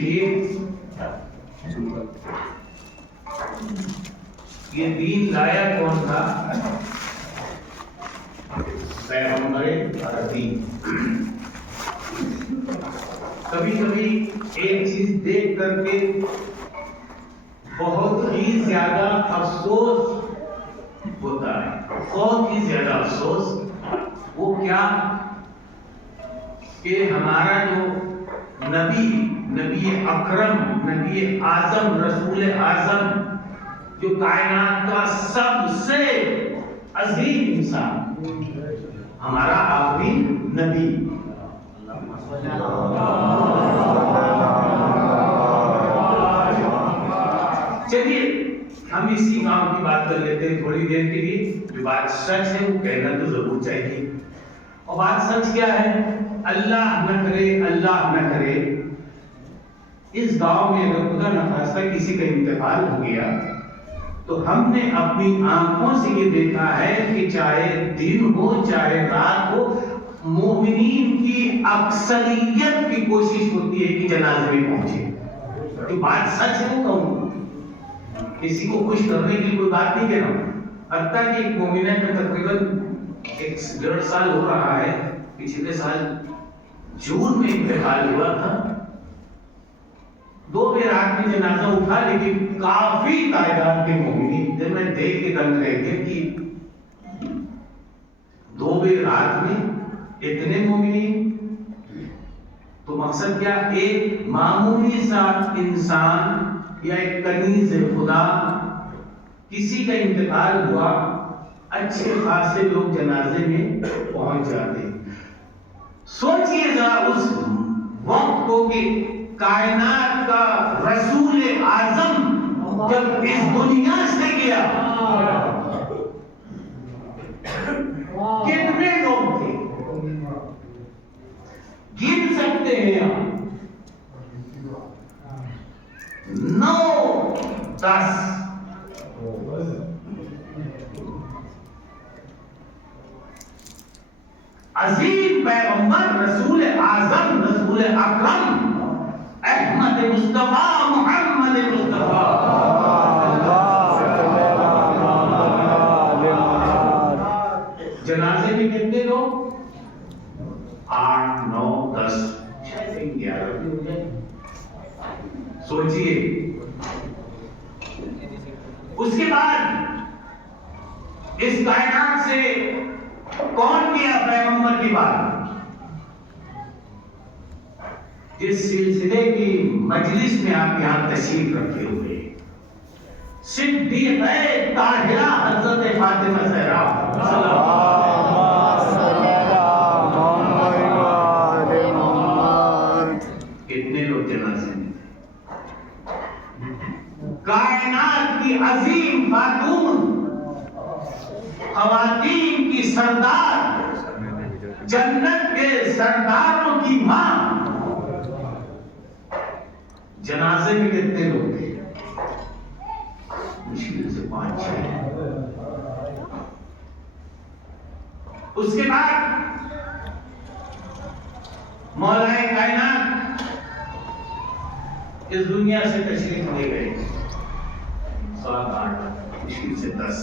دیکھیے یہ دین لایا کون تھا؟ پیغمبر عربی۔ کبھی کبھی ایک چیز دیکھ کر کے بہت ہی زیادہ افسوس ہوتا ہے، بہت ہی زیادہ افسوس۔ وہ کیا کہ ہمارا جو نبی اکرم، نبی اعظم، رسول اعظم، جو کائنات کا سب سے عظیم انسان، ہمارا آخری نبی، چلیے ہم اسی کام کی بات کر لیتے ہیں تھوڑی دیر کے لیے۔ جو بات سچ ہے وہ کہنا تو ضرور چاہیے، اور بات سچ کیا ہے؟ اللہ نہ کرے، اللہ نہ کرے اس گاؤں میں اگر خدا نخواستہ کسی کا انتقال ہو گیا تو ہم نے اپنی آنکھوں سے یہ دیکھا ہے کہ چاہے دن ہو چاہے رات ہو، مومنین کی اکثریت کی کوشش ہوتی ہے کہ جنازے میں پہنچے۔ جو بات سچ ہے وہ کہوں، کسی کو خوش کرنے کی کوئی بات نہیں کہہ رہا ہوں۔ حتیٰ کہ ایک مومنہ کا تقریباً 1.5 سال ہو رہا ہے، پچھلے سال جون میں انتقال ہوا تھا۔ 2 بے رات میں جنازہ اٹھا، لیکن کافی تعداد کے مومنین جب میں دیکھ کے دنگ رہ گئے کہ 2 بے رات میں اتنے مومنین، تو مقصد کیا؟ ایک معمولی سا انسان یا ایک کنیز خدا کسی کا انتقال ہوا، اچھے خاصے لوگ جنازے میں پہنچ جاتے۔ سوچئے ذرا اس وقت کو کہ کائنات کا رسول اعظم جب اس دنیا سے گیا، کتنے لوگ تھے؟ گن سکتے ہیں آپ؟ 9 10 عظیم پیغمبر، رسول اعظم، رسول اکرم، احمد مصطفیٰ، محمد مصطفیٰ، جنازے میں کتنے لوگ؟ 8 9 10 شاید 11 بھی ہو جائے۔ سوچئے اس کے بعد اس کائنات سے کون کیا پیغمبر کی بات؟ جس سلسلے کی مجلس میں آپ یہاں تشریف رکھے ہوئے صدیقہ طاہرہ حضرت فاطمہ زہرا کتنے لوگ جنازے میں تھے؟ کائنات کی عظیم خاتون، خواتین کی سردار، جنت کے سرداروں کی ماں، جنازے میں کتنے لوگ تھے؟ مشکل سے 5 6۔ اس کے بعد مولا کائنات اس دنیا سے تشریف لے گئے، 7 8 مشکل سے 10۔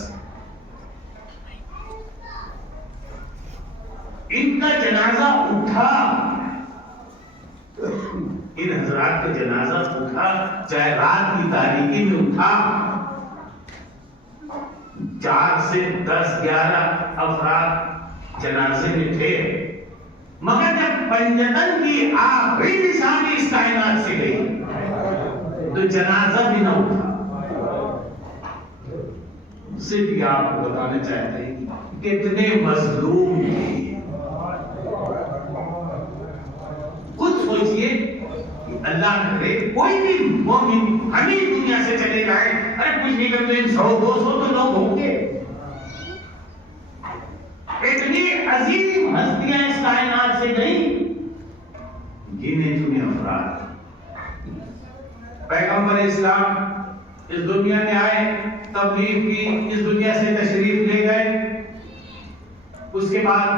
ان کا جنازہ اٹھا، ان حضرات کا جنازہ اٹھا، چاہے رات کی تاریکی میں اٹھا، 4 سے 10 11 افراد جنازے میں تھے، مگر جب پنجتن کی آخری نشانی اس کائنات سے گئی تو جنازہ بھی نہ اٹھا۔ صرف یہ آپ کو بتانا چاہتے ہیں کہ کتنے مظلوم تھے۔ خود سوچئے، اللہ نہ کرے کوئی بھی مومن ہمیں دنیا سے چلے جائے، ارے کچھ نہیں کرتے 100 200 تو لوگ ہوں گے۔ اتنی عظیم ہستیاں اس کائنات سے گئیں، گنے چنے افراد۔ پیغمبر اسلام اس دنیا میں آئے، تبلیغ کی، اس دنیا سے تشریف لے گئے۔ اس کے بعد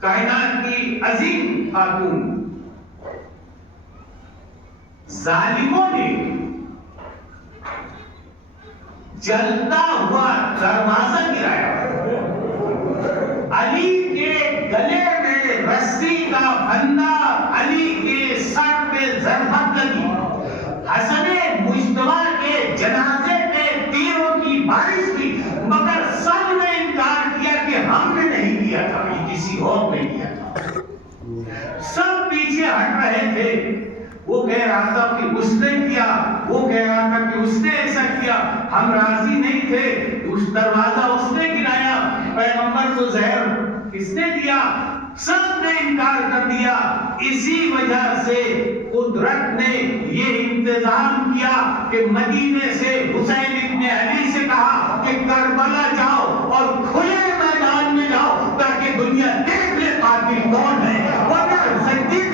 کائنات کی عظیم خاتون ظالموں نے جلتا ہوا دروازہ گرایا، علی کے گلے میں رسی کا پھندا، علی کے سر پہ ضربت لگی، حسن مجتبیٰ کے جنازے پہ تیروں کی بارش کی، مگر سب نے انکار کیا کہ ہم نے نہیں کیا تھا، یہ کسی اور نے کیا تھا۔ سب پیچھے ہٹ رہے تھے، وہ کہہ رہا تھا کہ اس نے کیا، وہ کہہ رہا تھا کہ اس نے ایسا کیا، ہم راضی نہیں تھے، اس دروازہ اس نے گرایا، پیغمبر کو زہر کس نے دیا، سب نے انکار کر دیا۔ اسی وجہ سے قدرت نے یہ انتظام کیا کہ مدینے سے حسین ابن علی سے کہا کہ کربلا جاؤ اور کھلے میدان میں جاؤ تاکہ دنیا دیکھ لے قاتل کون ہے، ورنہ زندگی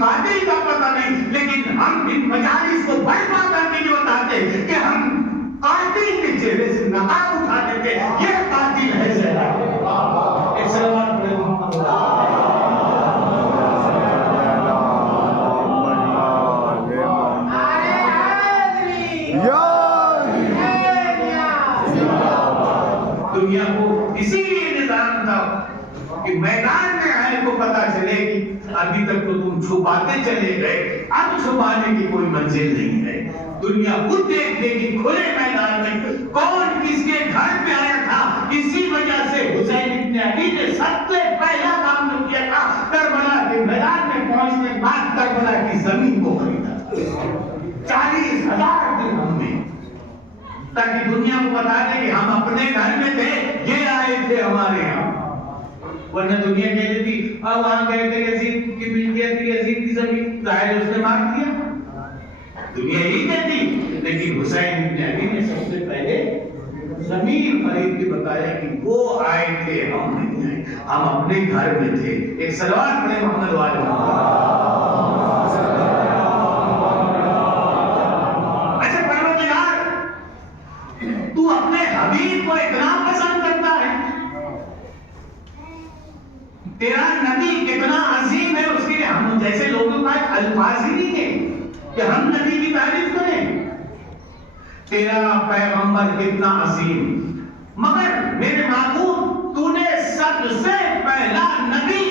قاتل کا پتہ نہیں، لیکن ہم ان مجالس کو برپا کرنے کے بتاتے کہ ہم قاتل کے چہرے سے نقاب اٹھاتے تھے، یہ قاتل ہے زہرا۔ ایک سلوات پڑھیں محمد دنیا کو اسی لیے نظام تھا کہ میدان میں آئے کو پتہ چلے گی، ابھی تک تو تم چھپاتے چلے گئے، اب چھپانے کی کوئی منزل نہیں ہے، دنیا خود دیکھ لے گی کھلے میدان میں کون کس کے گھر پہ آیا تھا۔ اسی وجہ سے حسین ابن علی نے سب سے پہلا کام جو کیا تھا، کربلا کے میدان میں پہنچنے کے بعد کربلا کی زمین کو خریدا، 40,000 درہم میں، تاکہ دنیا کو بتا دے کہ ہم اپنے گھر میں تھے، یہ آئے تھے ہمارے یہاں، ورنہ دنیا کہتی تھی اب وہاں کہتے ہیں یزید کی ملکیت تھی، یزید کی زمین، ظاہر اس نے مار دیا، دنیا یہی کہتی، لیکن حسین ابن علی نے سب سے پہلے زمین خرید کے بتایا کہ وہ آئے تھے، ہم نہیں آئے، ہم اپنے گھر میں تھے۔ ایک سلوات پڑھیں محمد والے اچھا پروردگار، تو اپنے حبیب کو اتنا پسند کرتا ہے، تیرا نبی کتنا عظیم ہے، اس کے لیے ہم جیسے لوگوں کا الفاظ ہی نہیں ہے کہ ہم نبی کی تعریف کریں، تیرا پیغمبر کتنا عظیم، مگر میرے معبود تو نے سب سے پہلا نبی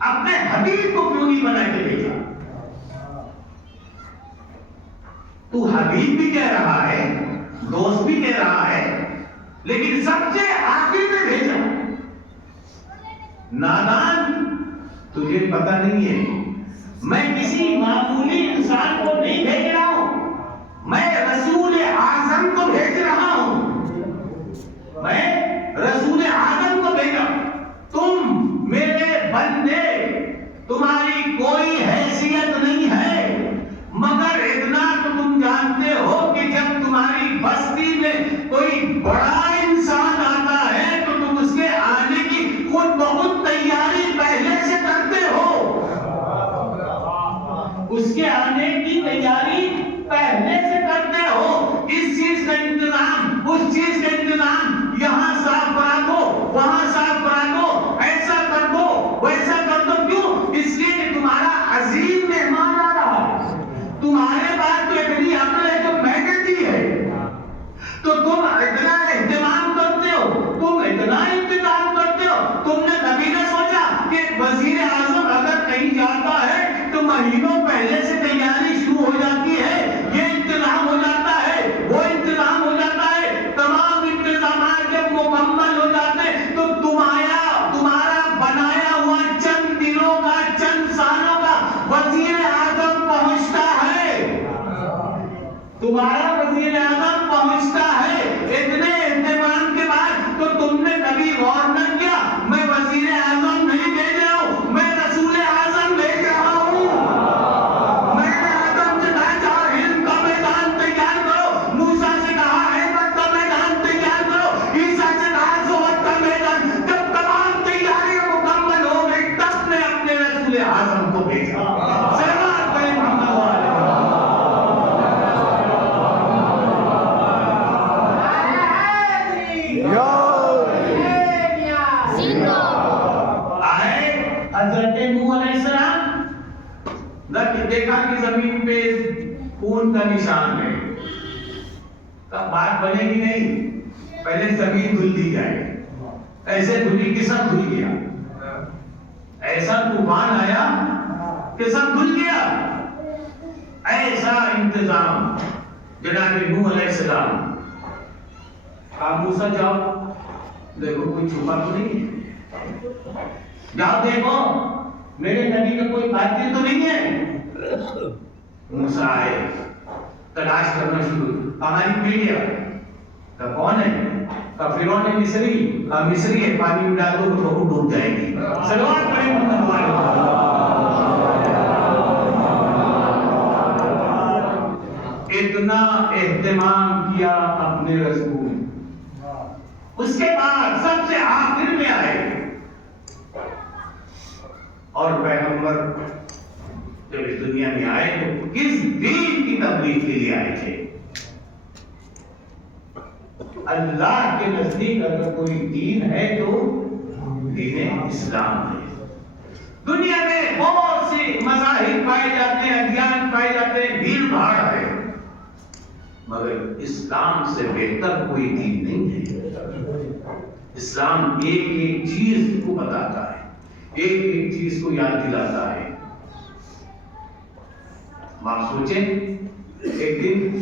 اپنے حبیب کو کیوں نہیں بنا کے بھیجا؟ تو حبیب بھی کہہ رہا ہے، دوست بھی کہہ رہا ہے، لیکن سب سے آخر میں بھیجا۔ نادان، تجھے پتہ نہیں ہے میں کسی معمولی انسان کو نہیں بھیج رہا ہوں، میں رسول اعظم کو بھیج رہا ہوں، میں رسول اعظم کو بھیجا، تم میرے بندے، تمہاری کوئی حیثیت نہیں ہے، مگر اتنا تو تم جانتے ہو کہ جب تمہاری بستی میں کوئی بڑا انسان آتا ہے تو تم اس کے آنے کی خود بہت تیاری پہلے سے کرتے ہو، اس کے آنے کی تیاری پہلے سے کرتے ہو، اس چیز کا انتظام، اس چیز کا انتظام، یہاں صاف کرا دو، وہاں صاف کرا دو، ایسا کر دو، ویسا کر دو، کیوں؟ اس لیے کہ تمہارا عظیم مہمان آ رہا ہے، تمہارے پاس تو اتنی عقل ہے تو میں نے دی ہے، تو تم اتنا اہتمام کرتے ہو، تم اتنا انتظام کرتے ہو، تم نے کبھی نہ سوچا کہ وزیر اعظم اگر کہیں جاتا ہے تو مہینوں پہلے سے تیاری شروع ہو جاتی ہے، یہ انتظام ہو جاتا ہے، وہ انتظام ہو جاتا ہے، تمام انتظامات جب مکمل ہو جاتے تو تمہارا بنایا ہوا چند دنوں کا، چند سالوں کا وزیر اعظم پہنچتا ہے، تمہارا وزیر اعظم پہنچتا ہے، اتنے اہتمام کے بعد تو تم نے کبھی غور نہ کیا میں وزیر اعظم نہیں بھیج رہا ہوں، میں رسول اعظم بھیج رہا ہوں، میں نے آدم سے کہا چار ہند کا میدان تیار کرو، موسیٰ سے کہا احمد کا میدان تیار کرو، عیسیٰ سے کہا زہد کا میدان، جب تمام تیاریاں مکمل ہو گئی تب نے اپنے رسول اعظم کو بھیجا۔ سلام کریں محمد والے دیکھا کہ زمین پہ خون کا نشان ہے، تو بات بنے گی نہیں، پہلے زمین دھل دی جائے۔ ایسے دھلی کہ سب دھل گیا، ایسا طوفان آیا کہ سب دھل گیا، ایسا انتظام۔ جناب نوح علیہ السلام کہا موسیٰ جاؤ دیکھو کوئی چھپا تو نہیں ہے، جاؤ دیکھو میرے نبی کا کوئی قاتل تو نہیں ہے۔ موسیٰ آئے، تلاش کرنا شروع، ہماری پیڑیا کہ کون ہے؟ کہ فرعون مصری، کہ مصری ہے، پانی میں ڈال دو تو بہت ڈوب جائے گی۔ صلوات پڑھیں محمد والے۔ اتنا اہتمام کیا اپنے رسول، اس کے بعد سب سے آخر میں آئے، اور پیغمبر جب اس دنیا میں آئے تو کس دین کی تبلیغ کے لیے آئے تھے؟ اللہ کے نزدیک اگر کوئی دین ہے تو دین اسلام ہے۔ دنیا میں بہت سے مذاہب پائے جاتے ہیں، ادیان پائے جاتے ہیں، بھیڑ بھاڑ ہے، مگر اسلام سے بہتر کوئی دین نہیں ہے۔ اسلام ایک ایک چیز کو بتاتا ہے، ایک ایک چیز کو یاد دلاتا ہے۔ آپ سوچیں، ایک دن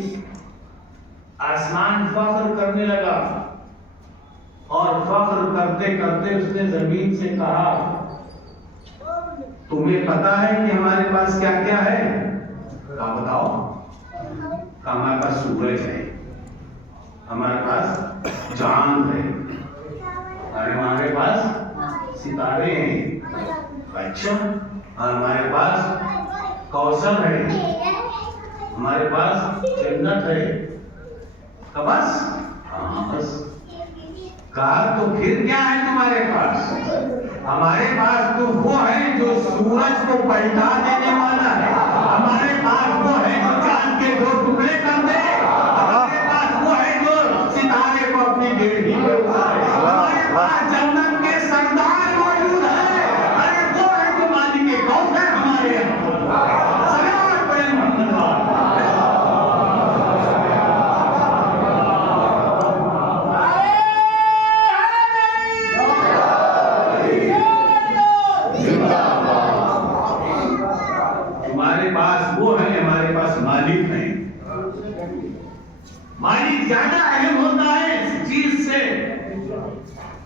آسمان فخر کرنے لگا، اور فخر کرتے کرتے اس نے زمین سے کہا تمہیں پتا ہے کہ ہمارے پاس کیا کیا ہے؟ کہا بتاؤ۔ ہمارے پاس سورج ہے، ہمارے پاس چاند ہے، ہمارے پاس ستارے ہیں، اچھا ہمارے پاس کوثر ہے، ہمارے پاس جنت ہے، تو بس؟ ہاں بس۔ کہا تو پھر کیا ہے تمہارے پاس؟ ہمارے پاس تو وہ ہے جو سورج کو پلٹا دینے والا ہے، ہمارے پاس وہ ہے جو چاند کے دو ٹکڑے کر دے، ہمارے پاس وہ ہے جو ستارے کو اپنی گھیڑی میں اتارے، ہمارے پاس جنت کے سردار موجود ہیں، ارے وہ ہے جو مالک کوثر ہمارے یہاں۔ صلوات پڑھیں محمد والے۔ مالک زیادہ اہم ہوتا ہے اس چیز سے،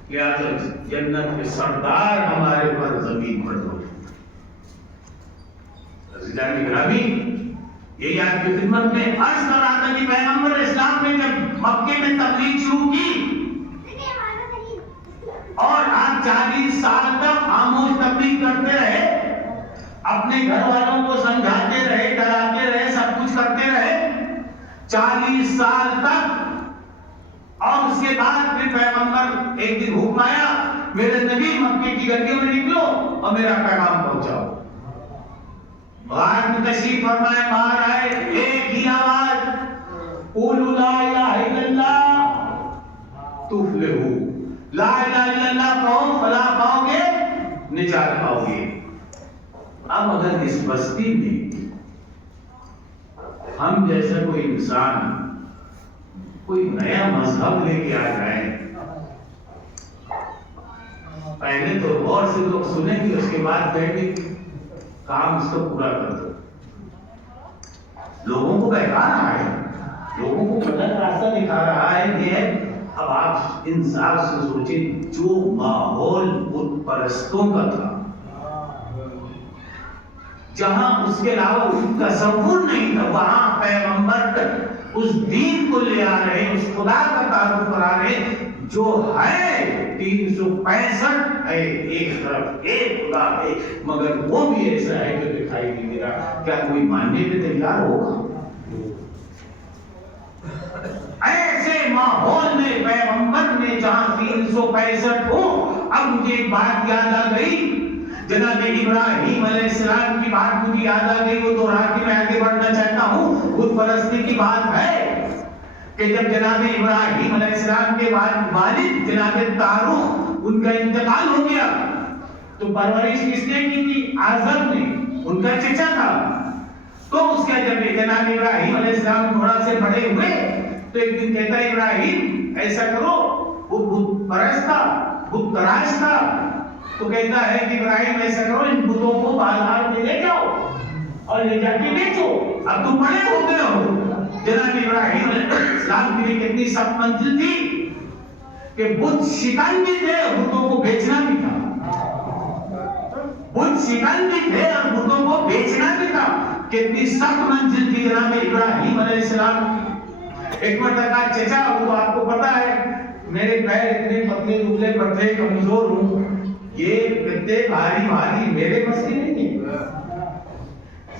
لہذا جنت کے سردار ہمارے پر زمین پر موجود ہیں۔ عزیزان گرامی، یہی آپ کی خدمت میں عرض کر رہا تھا کہ پیغمبر اسلام نے جب مکے میں تبلیغ شروع کی اور آپ 40 سال تک خاموش تبلیغ کرتے رہے، اپنے گھر والوں کو سمجھاتے رہے، ڈراتے رہے، سب کچھ کرتے رہے 40 سال تک، اور اس کے بعد پھر پیغمبر ایک دن حکم آیا میرے نبی مکے کی گلیوں میں نکلو اور میرا پیغام پہنچاؤ۔ غار میں تشریف فرمائے، باہر آئے، ایک ہی آواز، قولوا لا الہ الا اللہ تفلحوا، لا الہ الا اللہ کہو فلاح پاؤ گے، نجات پاؤ گے۔ اب اگر اس بستی میں ہم جیسا کوئی انسان کوئی نیا مذہب لے کے آ جائے، پہلے تو غور سے لوگ سنیں گے، اس کے بعد کہیں گے کام اس کو پورا کر دو۔ لوگوں کو بہکا رہا ہے، لوگوں کو غلط راستہ دکھا رہا ہے۔ یہ اب آپ انصاف سے سوچیں، جو ماحول بت پرستوں کا تھا، جہاں اس کے علاوہ تصور نہیں تھا، وہاں پیغمبر اس دین کو لے آ رہے، اس خدا کا تعارف کرا رہے جو ہے 365 ہے، ایک طرف ایک خدا ہے، مگر وہ بھی ایسا ہے جو دکھائی نہیں دے رہا۔ کیا کوئی ماننے پہ تیار ہوگا؟ ایسے ماحول میں پیغمبر نے جہاں 365 ہو، اب مجھے ایک بات یاد آ گئی، جناب ابراہیم علیہ السلام کی بات مجھے یاد آ گئی، وہ تو راہ میں آگے بڑھنا چاہتا ہوں۔ بت پرستی کی بات ہے کہ جب جناب ابراہیم علیہ السلام کے والد جناب تاروخ ان کا انتقال ہو گیا تو پرورش کس نے کی تھی؟ آزر نے، ان کا چچا تھا۔ جناب ابراہیم علیہ السلام تھوڑا سے بڑے ہوئے تو ایک دن کہتا ہے ابراہیم ایسا کرو، وہ بت پرست تھا، بت تراش تھا، تو کہتا ہے کہ ابراہیم ایسا کرو ان بتوں کو بازار میں لے جاؤ اور لے جا کے بیچو، اب تم بڑے ہو گئے ہو۔ جناب ابراہیم علیہ السلام کی کتنی سخت منزل تھی کہ بت شکن بھی تھے، بتوں کو بیچنا بھی تھا، بت شکن بھی تھے اور بتوں کو بیچنا بھی تھا۔ کتنی سخت منزل تھی جناب ابراہیم علیہ السلام کی۔ ایک مرتبہ کہا چچا وہ آپ کو پتا ہے میرے پیر اتنے پتلے دبلے پتلے کمزور ہوں، یہ گدے بھاری بھاری میرے بس کی نہیں ہے،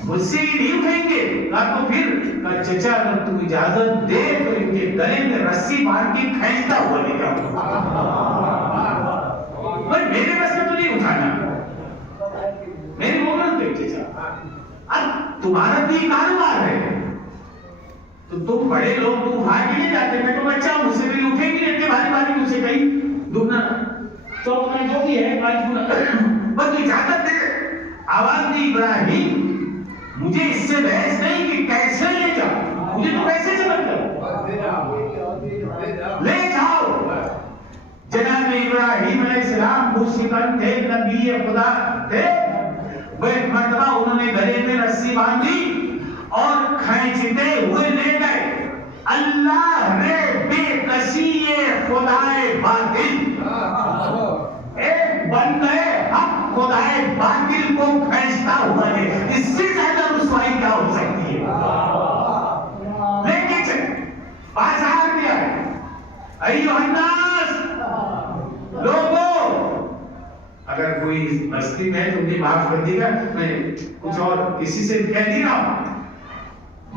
مجھ سے ہی نہیں اٹھیں گے۔ کہا تو پھر؟ کہا چچا اگر تم اجازت دے تو ان کے گلے میں رسی باندھ کے کھینچتا ہوا لے جاؤں، پر میرے بس کا تو نہیں اٹھانا، میری مہلت دے چچا، اب تمہارا بھی کاروبار ہے تو تم بڑے لوگ تو اٹھا کے لے جاتے، میں تو بچہ ہوں، مجھ سے بھی اٹھیں گے اتنے بھاری بھاری، مجھ سے کہیں دگنا چوکنا جو بھی ہے 5 گنا، بس تو اجازت دے۔ آواز دی ابراہیم مجھے اس سے بحث نہیں کہ کیسے لے جاؤ، مجھے تو پیسے سے مطلب، لے جاؤ۔ جناب ابراہیم علیہ السلام خوشگن تھے، نبی خدا تھے، وہ ایک مرتبہ انہوں نے گلے میں رسی باندھی اور کھینچتے ہوئے لے گئے۔ اللہ نے بے کسی خدائے باطل، ایک بندے حق خدائے باطل کو کھینچتا ہوا ہے، اس سے زیادہ رسوائی کیا ہو سکتی ہے؟ لے کے چلے بازار میں آئے، ایھا الناس، لوگوں، اگر کوئی مستی میں ہے تو مجھے معاف کر دیے گا، میں کچھ اور کسی سے کہہ نہیں رہا ہوں،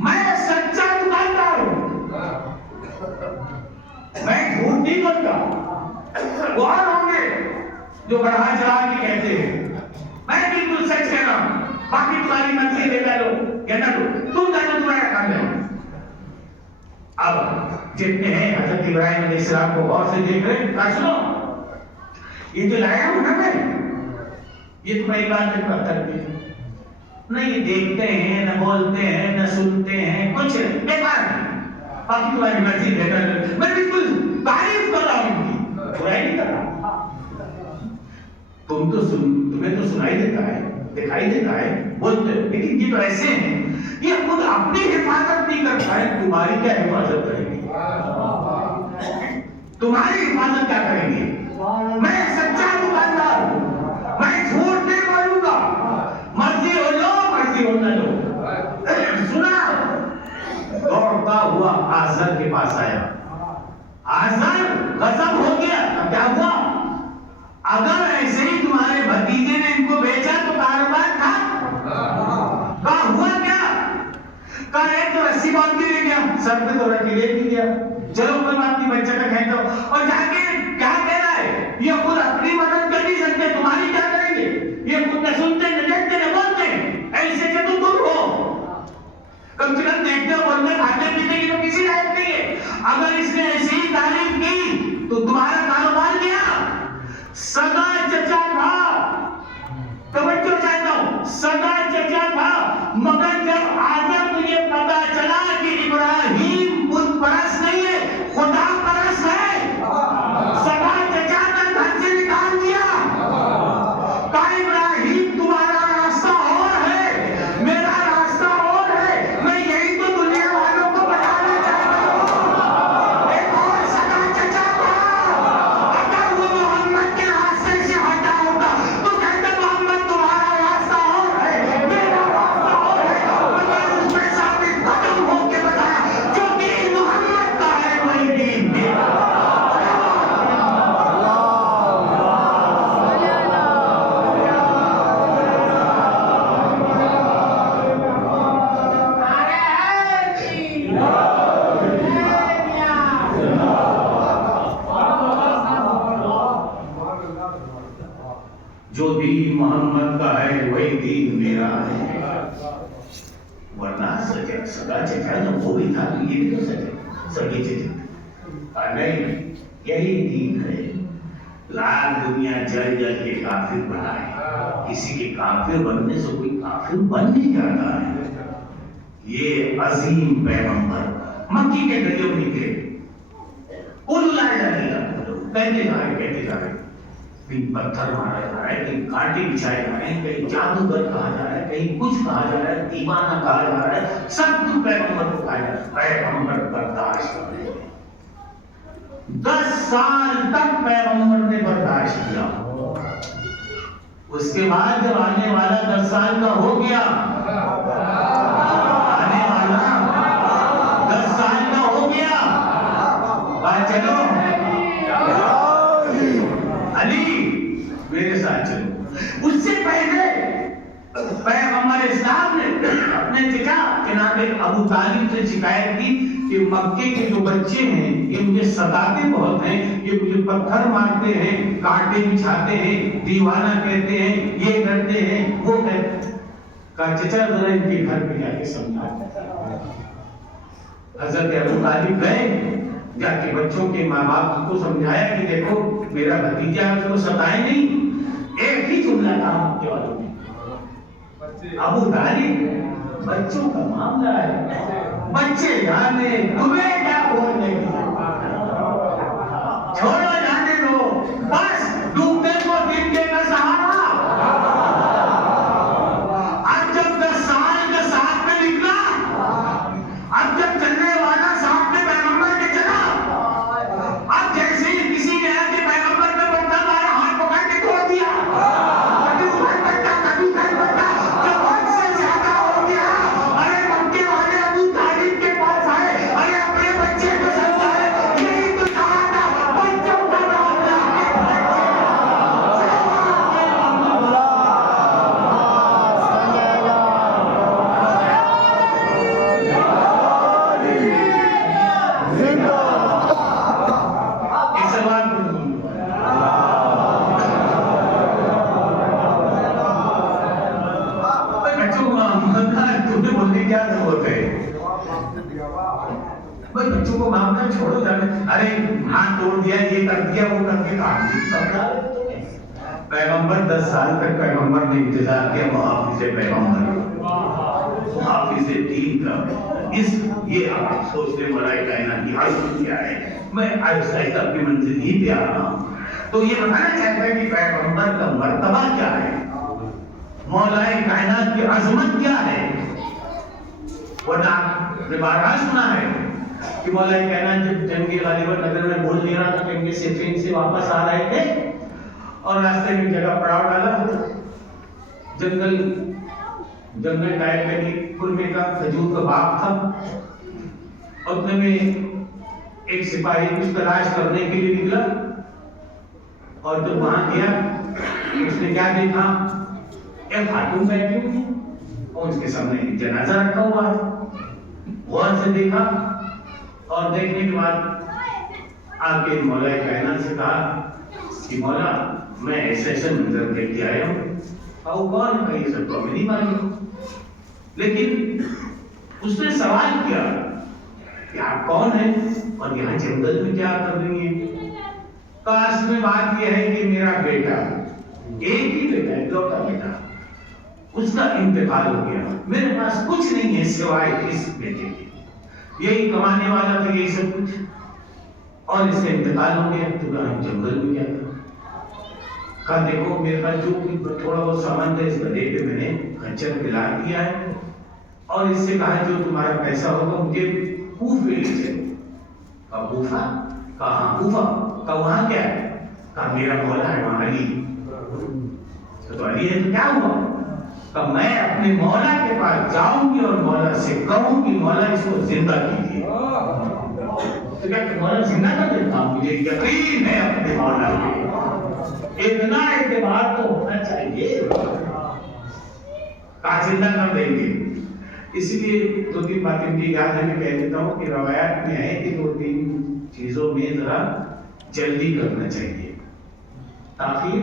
میں سچا دکاندار ہوں، میں جھوٹ نہیں بولتا۔ وہ اور ہوں گے جو بڑھا چڑھا کے کہتے ہیں، میں بالکل سچ کہہ رہا ہوں، باقی تمہاری مرضی لے لو یا نہ لو، تم جانو تمہارا کام ہے۔ اب جتنے ہیں حضرت ابراہیم علیہ السلام کو غور سے دیکھ رہے ہیں، سنو یہ جو لایا ہوں نا میں، یہ تمہاری بات میں پتھر بھی نہ یہ دیکھتے ہیں نہ بولتے ہیں نہ سنتے ہیں، کچھ بیکار ہے، باقی تمہاری مرضی لے لو۔ میں بالکل تعریف کر رہا ہوں، برائی نہیں کر رہا۔ تمہیں تو سنائی دیتا ہے، دکھائی دیتا ہے، بولتے، لیکن یہ تو ایسے ہیں، یہ خود اپنی حفاظت نہیں کرتا ہے، تمہاری کیا حفاظت کریں گے؟ تمہاری حفاظت کیا کریں گے؟ میں سچا دکاندار ہوں، میں جھوٹ نہیں بولوں گا، مرضی ہو لو مرضی ہو نہ لو۔ سنا، دوڑتا ہوا آزر کے پاس آیا، آزر غضب ہو گیا، اب کیا ہوا؟ اگر ایسے ہی تمہارے بھتیجے نے ان کو بیچا تو کاروبار تھا، کہا ہوا کیا؟ کہا ایک تو رسی باندھ کے لے گیا، سر پہ تو رکھ لے بھی گیا، چلو کوئی بات نہیں بچہ کا کھینچو، اور جا کے کیا کہہ رہا ہے؟ یہ خود اپنی مدد کر نہیں سکتے، تمہاری کیا کریں گے؟ یہ خود نہ سنتے نہ دیکھتے نہ بولتے، ایسے کہ تم ہو، کم سے کم دیکھتے بولتے کھاتے پیتے کی تو کسی لائق نہیں ہے۔ اگر اس نے ایسی ہی تعریف کی تو تمہارا کاروبار کیا؟ سگا چچا تھا، توجہ چاہتا ہوں، سگا چچا تھا، مگر جب آزر کو یہ پتا چلا کہ ابراہیم بت پرست نہیں ہے، خدا پرست ہے، سگا چچا کا گھر سے نکال دیا، کہا ابراہیم تمہارا راستہ اور ہے، میرا راستہ اور ہے، میں یہی تو دنیا والوں کو بتانا چاہتا ہوں۔ ایک اور سگا چچا تھا، اگر وہ محمد کے راستے سے ہٹا ہوتا تو کہتا محمد تمہارا راستہ اور ہے، میرا راستہ اور ہے، مگر اس میں ثابت قدم ہو کے بتایا جو دین محمد کا ہے وہی دین میرا۔ جو دین محمد کا ہے وہی دین میرا ہے، ورنہ سگا چچا تو وہ بھی تھا تو یہ بھی تو سگے چچا، نہیں یہی دین ہے۔ لاکھ دنیا جل جل کے کافر بنائے، کسی کے کافر بننے سے کوئی کافر بن نہیں جاتا ہے، یہ عظیم پیغمبر مکی کے درجوں نکلے، کہتے جا رہے، کہیں پتھر مارا جا رہا ہے، کہیں کانٹے بچھائے جا رہے ہیں، کہیں جادوگر کہا جا رہا ہے، کہیں کچھ کہا جا رہا ہے، دیوانہ کہا جا رہا ہے، سب کچھ پیغمبر کو کہا جا رہا ہے۔ پیغمبر برداشت کر رہے ہیں، 10 سال تک پیغمبر نے برداشت کیا۔ اس کے بعد جب آنے والا 10 سال کا ہو گیا، آنے والا 10 سال کا ہو گیا، بات چلو علی میرے ساتھ چلو۔ اس سے پہلے پیغمبر اسلام نے اپنے چچا جناب ابو طالب سے شکایت کی کہ مکے کے جو بچے ہیں یہ مجھے ستاتے بہت ہیں، یہ مجھے پتھر مارتے ہیں، کانٹے بچھاتے ہیں، دیوانہ کہتے ہیں، یہ کرتے ہیں، وہ کہتے ہیں۔ کہا چچا ذرا ان کے گھر پہ جا کے سمجھا۔ حضرت ابو طالب گئے، جا کے بچوں کے ماں باپ کو سمجھایا کہ دیکھو میرا بھتیجا ہے، اس کو ستائے نہیں۔ ایک ہی جملہ تھا مکے والوں میں، ابو طالب بچوں کا معاملہ ہے، بچے جانے، تمہیں کیا بولنے کی چھوڑو، جانے دو، بس ڈوبتے کو ڈوبنے کا سہارا۔ اب جب 10 سال کا ساتھ میں نکلا، اب جب چلنے والا ساتھ میں پیغمبر کے چلا، اب جیسے ہی کسی نے آ کے پیغمبر میں بڑھتا مارا، ہاتھ پکڑ کے توڑ دیا، کبھی اوپر بڑھتا کبھی گھر بڑھتا، جب حد سے زیادہ ہو گیا، ارے مکے والے ابو طالب کے پاس آئے، ارے اپنے بچے کو سمجھائے، یہی تو کہا تھا بچوں کا معاملہ بچوں کو معاملہ چھوڑو جانے، ارے ہاتھ توڑ دیا، یہ کر دیا، وہ کر کے پیغمبر 10 سال تک پیغمبر نے انتظار کیا، محافظ پیغمبر، محافظ دین کا۔ یہ آپ سوچتے مرائے کائنات کی عظمت کیا ہے، میں آہستہ آہستہ اپنی منزل ہی پہ آ رہا ہوں۔ تو یہ بتانا چاہتا ہے کہ پیغمبر کا مرتبہ کیا ہے، مولا کائنات کی عظمت کیا ہے۔ ورنہ نے بارہا سنا ہے کہ مولا کائنات جب جنگ غالبہ نگر میں بول نہیں رہا تھا، جنگ صفین سے واپس آ رہے تھے اور راستے میں جگہ پڑاؤ ڈالا، جنگل ٹائپ میں کلمے کا کھجور کا باغ تھا، اتنے میں ایک سپاہی کچھ تلاش کرنے کے لیے نکلا، اور جب وہاں گیا اس نے کیا دیکھا، ایک خاتون بیٹھی ہوئی اور اس کے سامنے جنازہ رکھا ہوا ہے۔ غور سے دیکھا اور دیکھنے کے بعد آ کے مولا کائنات سے کہا کہ مولا میں ایسا منظر دیکھ کے آیا ہوں، اور کون ہے یہ سب تو ہمیں نہیں معلوم، لیکن اس نے سوال کیا کہ آپ کون ہیں اور یہاں جنگل میں کیا کر رہی ہیں؟ کاش میں بات یہ ہے کہ میرا بیٹا، ایک ہی بیٹا ہے، اکلوتا بیٹا، اس کا انتقال ہو گیا، میرے پاس کچھ نہیں ہے سوائے اس بیٹے کے، یہی کمانے والا تھا، یہی سب کچھ، اور اس کا انتقال ہو گیا، تو کہا جنگل میں کیا تھا؟ کہا دیکھو میرے پاس جو تھوڑا بہت سامان تھا، اس گدھے پہ میں نے خچر پلا دیا ہے، اور اس سے کہا جو تمہارا پیسہ ہوگا مجھے کوفے لے چلو۔ کہا کوفہ؟ کہا ہاں کوفہ۔ کہا وہاں کیا ہے؟ کہا میرا مولا ہے وہاں، علی۔ تو علی ہے تو کیا ہوا؟ کہ میں اپنے مولا کے پاس جاؤں گی اور مولا سے کہوں گی مولا اس کو زندہ کیجیے۔ تو کیا کہ مولا زندہ کر دیتا ہوں، مجھے یقین ہے اپنے مولا پہ، اتنا اعتبار تو ہونا چاہیے، کہا زندہ کر دیں گے۔ اسی لیے 2-3 باتیں مجھے یاد ہے، میں کہہ دیتا ہوں کہ روایات میں ہے کہ 2-3 چیزوں میں ذرا جلدی کرنا چاہیے، تاخیر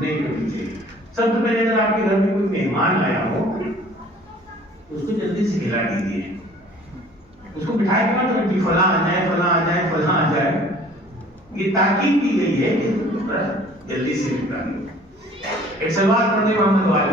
نہیں کرنی چاہیے۔ سب سے پہلے اگر آپ کے گھر میں کوئی مہمان آیا ہو اس کو جلدی سے کھلا دیجیے، اس کو بٹھائے کے بعد کہ فلاں آ جائے، فلاں آ جائے، فلاں آ جائے، یہ تاکید کی گئی ہے کہ جلدی سے نکالیں۔ ایک سلوات پڑھنے محمد والے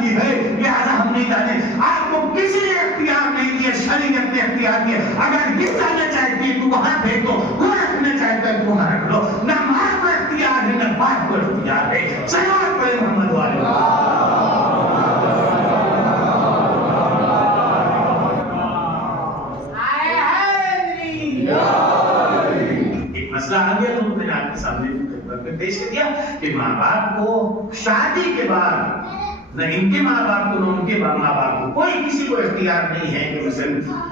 کی ہے، لہذا ہم نہیں جانے. آپ کو کسی نے اختیار نہیں دیا، شریعت نے اختیار دیا. اگر یہ جانا چاہتی ہے تو وہاں پھینکو، وہ رکھنا چاہتا ہے تو وہاں رکھ لو. نہ ماں کو اختیار ہے نہ باپ کو اختیار ہے. صلوات پڑھیں محمد والے. مسئلہ آ گیا تو میں نے آپ کے سامنے پیش کر دیا کہ ماں باپ کو شادی کے بعد نہ ان کے ماں باپ کو نہ ان کے ماں باپ کو کوئی کسی کو اختیار نہیں ہے کہ مثلا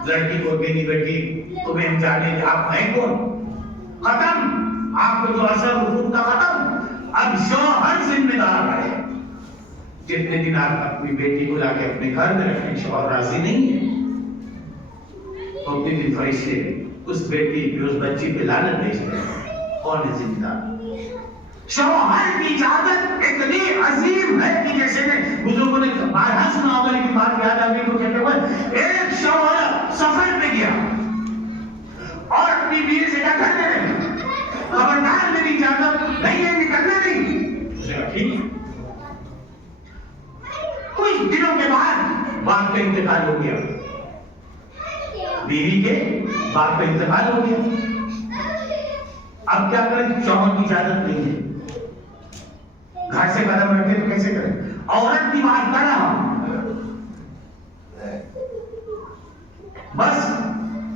لڑکی کو کہنی بیٹی تمہیں ہم جانے کہ آپ ہیں کون، ختم. آپ کو جو اثر حقوق کا ختم. اب شوہر ذمہ دار ہے. جتنے دن آپ اپنی بیٹی کو لا کے اپنے گھر میں رکھیں شوہر راضی نہیں ہے تو اتنے دن فرشتے اس بیٹی کی اس بچی پہ لعنت بھیجتے ہیں. کون ہے ذمہ دار؟ شوہر کی اجازت اتنی عظیم ہے کہ جیسے میں بزرگوں نے بارہا سنا ہوگا لیکن بات یاد آ گئی تو کہتے ہوئے ایک شوہر سفر پہ گیا اور اپنی بیوی سے کہا گھر میں رہے، خبردار میری اجازت نہیں ہے، نکلنا نہیں. ٹھیک. کچھ دنوں کے بعد باپ کا انتقال ہو گیا، بیوی کے باپ کا انتقال ہو گیا. اب کیا کریں؟ شوہر کی اجازت نہیں ہے، گھر سے قدم رکھے تو کیسے کریں؟ عورت کی بات کر رہا ہوں. بس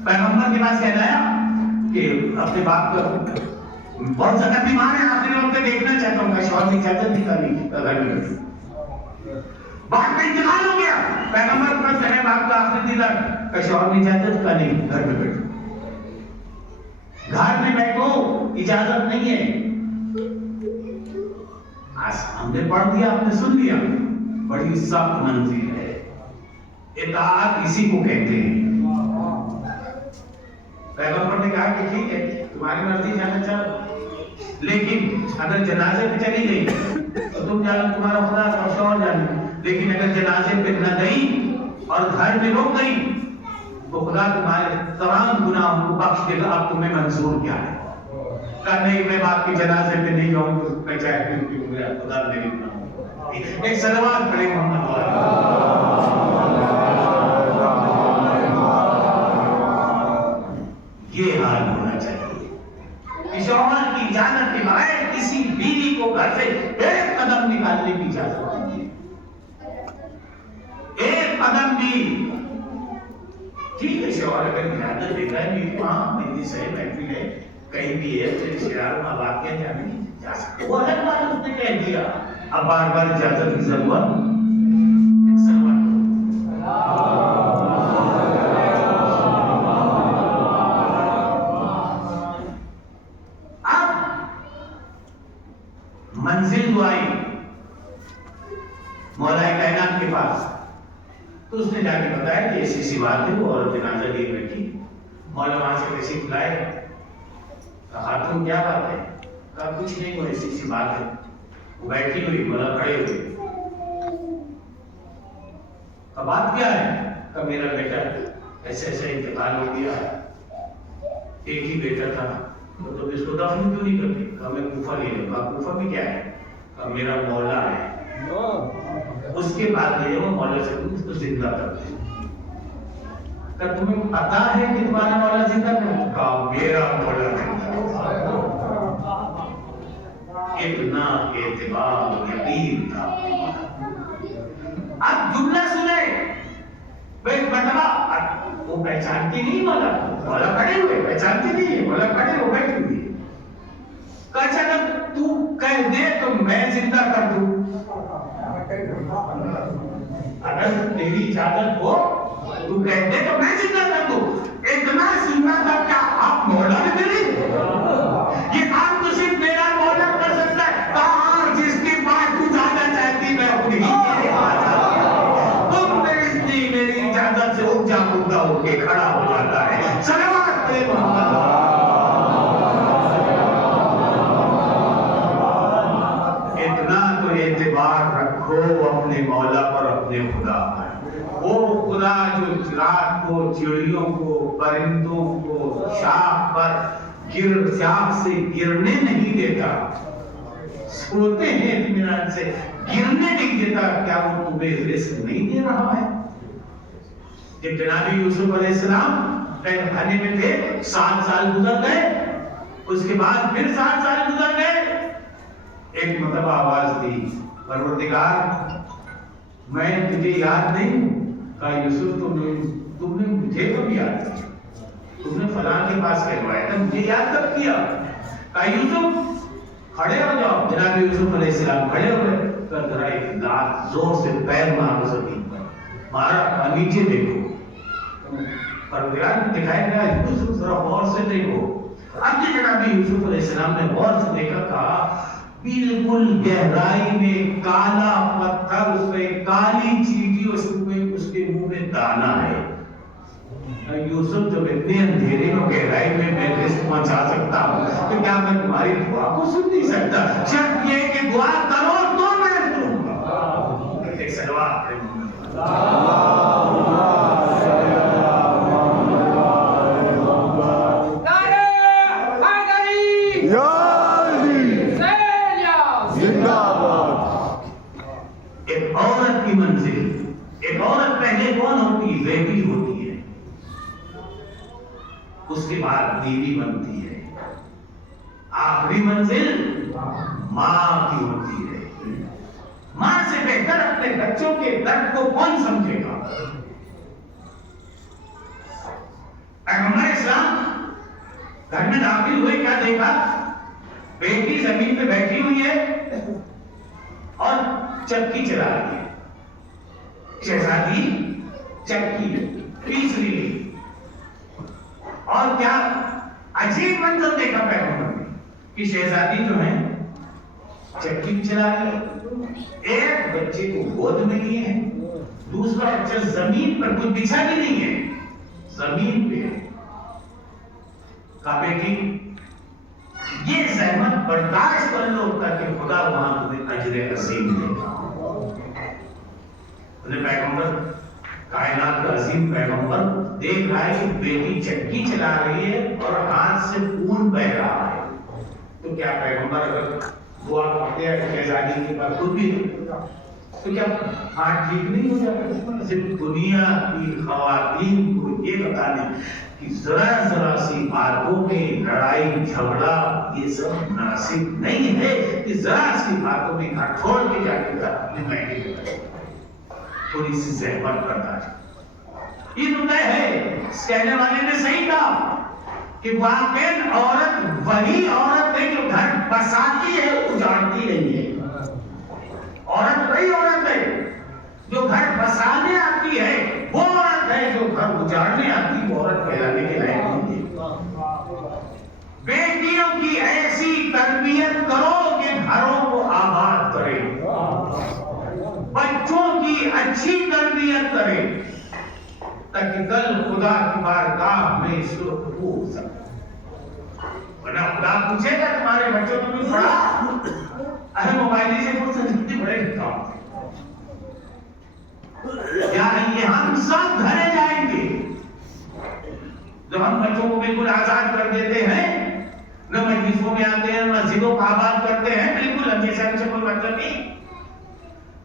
پیغمبر کے پاس کہنا ہے کہ اپنے باپ کا بہت زیادہ بیمار ہے، آخری وقت دیکھنا چاہتا ہوں کہ شوہر کی اجازت نہیں کرنی گھر میں. باپ کا انتقال ہو گیا، پیغمبر پر کہے باپ کا آخری دن کہ شوہر کی اجازت کا نہیں، گھر میں بیٹھو، گھر میں بیٹھو، اجازت نہیں ہے. ہم نے پڑھ دیا، آپ نے سن لیا. بڑی سخت منزل ہے. اطاعت اسی کو کہتے ہیں. پیغمبر نے کہا کہ ٹھیک ہے تمہاری مرضی جانا چاہو، لیکن اگر جنازے پہ چلی گئی تو تم جانا، تمہارا خدا اور شوہر جانے. لیکن اگر جنازے پہ نہ گئی اور گھر میں رک گئی تو خدا تمہارے تمام گناہوں کو بخش دے گا. اب تمہیں منظور کیا ہے؟ کہا نہیں میں باپ کے جنازے پہ نہیں جاؤں تو میں چاہتی ہوں کہ میرا خدا میرے گناہوں کو. ایک صلوات پڑھیں محمد والے. یہ حال ہونا چاہیے کہ شوہر کی اجازت کے بغیر کسی بیوی کو گھر سے ایک قدم نکالنے کی اجازت نہیں ہے. ایک قدم بھی. ٹھیک ہے شوہر اگر اجازت دیتا ہے بیوی کو، ہاں مندی سے محفل ہے کہیں بھی ہے پھر شرار ماں باپ کے جانے کی جا سکتے، وہ الگ بات اس نے کہہ دیا. اب بار بار اجازت کی ضرورت. منزل جو آئی مولا کائنات کے پاس تو اس نے جا کے بتایا کہ ایسی سی بات ہے. وہ عورت جنازہ لیے بیٹھی، مولا وہاں سے تشریف لائے. خاتون کیا بات ہے؟ کہا کچھ نہیں، وہ ایسی سی بات ہے. وہ بیٹھی ہوئی، مولا کھڑے ہوئے. کہا بات کیا ہے؟ کہا میرا بیٹا ایسے ایسے انتقال ہو گیا، ایک ہی بیٹا تھا تو تم اس کو دفن کیوں نہیں کرتے؟ کہا میں کوفہ لے لوں. کہا کوفہ میں کیا ہے؟ کہا میرا مولا ہے، اس کے بعد یہ وہ مولا سے اس کو زندہ کرتے. کہا تمہیں پتا ہے کہ تمہارا مولا زندہ ہے؟ کہا میرا مولا زندہ. اتنا اعتبار یقین تھا. اب جملہ سنے وہ پہچانتی نہیں مولا، مولا کھڑے ہوئے پہچانتی نہیں، مولا کھڑے ہو بیٹھی ہوئی. کہا اگر تو کہہ دے تو میں زندہ کر دوں، اگر تیری اجازت ہو تو کہہ دے تو میں زندہ کر دوں. اتنا زندہ تھا کیا آپ مولا نے دے دی؟ یہ کام تو صرف میرا مولا کر سکتا ہے. کہاں جس کی بات تو جانا چاہتی میں خود ہی میرے پاس آتی ہے. تم بھیجتی میری اجازت سے اٹھ جا مردہ ہو کے کھڑا ہو جاتا ہے. صلوات پہ محمد. اتنا تو اعتبار رکھو اپنے مولا پر، اپنے خدا پر. وہ خدا جو رات کو چڑیوں کو، پرندوں کو شاخ پر شاخ سے گرنے نہیں دیتا، سوتے ہیں اطمینان سے, گرنے نہیں دیتا, کیا وہ تمہیں رزق نہیں دے رہا ہے؟ جب جناب یوسف علیہ السلام قید خانے میں تھے, 7 سال گزر گئے, اس کے بعد پھر 7 سال گزر گئے. ایک مرتبہ آواز دی, پروردگار میں تجھے یاد نہیں ہوں. کہا یوسف تم نے مجھے کب یاد کیا؟ تم نے فلاں کے پاس کہلوایا تھا, مجھے یاد کب کیا؟ کہا یوسف کھڑے ہو جاؤ. جناب یوسف علیہ السلام کھڑے ہو گئے. کہا ذرا ایک لات زور سے پیر مارو زمین پر, مارا, نیچے دیکھو. پروردگار نے دکھایا گیا یوسف ذرا غور سے دیکھو. اب جناب یوسف علیہ السلام نے غور سے دیکھا, کہا بالکل گہرائی میں کالا پتھر, اس پہ کالی چیٹی, اس کے منہ میں دانا ہے. یوسف جب اتنے اندھیرے میں گہرائی میں میں رزق پہنچا سکتا ہوں تو کیا میں تمہاری دعا کو سن نہیں سکتا؟ شرط یہ کہ دعا کرو تو میں سنوں گا. ایک سلوات ایک عورت کی منزل, ایک عورت پہلے کون ہوتی ہے؟ بیٹی ہوتی ہے, اس کے بعد بیوی بنتی ہے, آخری منزل ماں کی ہوتی ہے. ماں سے بہتر اپنے بچوں کے درد کو کون سمجھے گا؟ پیغمبر اسلام گھر میں داخل ہوئے, کیا دیکھا؟ بیٹی زمین پہ بیٹھی ہوئی ہے اور چکی چلا رہی ہے. شہزادی چکی پیس رہی ہے. اور کیا عجیب منظر دیکھا پیغمبر نے کہ شہزادی جو ہے چکی بھی چلا رہی ہے, ایک بچے کو گود میں لیے ہے, دوسرا بچہ زمین پر, کوئی بچھا بھی نہیں ہے, زمین پہ ہے. کہا بیٹی یہ زحمت برداشت کر لو تاکہ خدا وہاں تمہیں اجر عظیم دے گا. پیغمبر کائنات کا عظیم پیغمبر دیکھ رہا ہے کہ بیٹی چکی چلا رہی ہے اور ہاتھ سے خون بہ رہا ہے, تو کیا پیغمبر اگر دعا کرتے ہیں شہزادی کے بعد خود بھی تو کیا ہاتھ ٹھیک نہیں ہو جاتا؟ صرف دنیا کی خواتین کو یہ بتانے کہ ذرا ذرا سی باتوں میں لڑائی جھگڑا یہ سب مناسب نہیں ہے, کہ ذرا سی باتوں میں گھر چھوڑ کے جا کے تھوڑی سی زحمت برداشت. یہ تو طے ہے. اس کہنے والے نے صحیح کہا کہ واقعاً عورت وہی عورت ہے جو گھر بساتی ہے, اجاڑتی نہیں ہے. عورت وہی عورت ہے جو گھر بسانے آتی ہے, وہ عورت ہے جو گھر اجاڑنے آتی, وہ عورت کہلانے کے لائق نہیں ہے. بیٹیوں کی ایسی تربیت کرو کہ گھروں کو آباد کرے, بچوں کی اچھی تربیت کرے تاکہ کل خدا کی بارگاہ میں سرخ ہو سکے. ورنہ خدا پوچھے گا تمہارے بچوں کو بھی پڑھا, ارے موبائل سے فرصت جتنی بڑے کام یا یہ ہم سب گھرے جائیں گے. جب ہم بچوں کو بالکل آزاد کر دیتے ہیں, نہ مجلسوں میں آتے ہیں, نہ مسجدوں کو آباد کرتے ہیں, بالکل ہم جیسے ہم سے کوئی مطلب نہیں,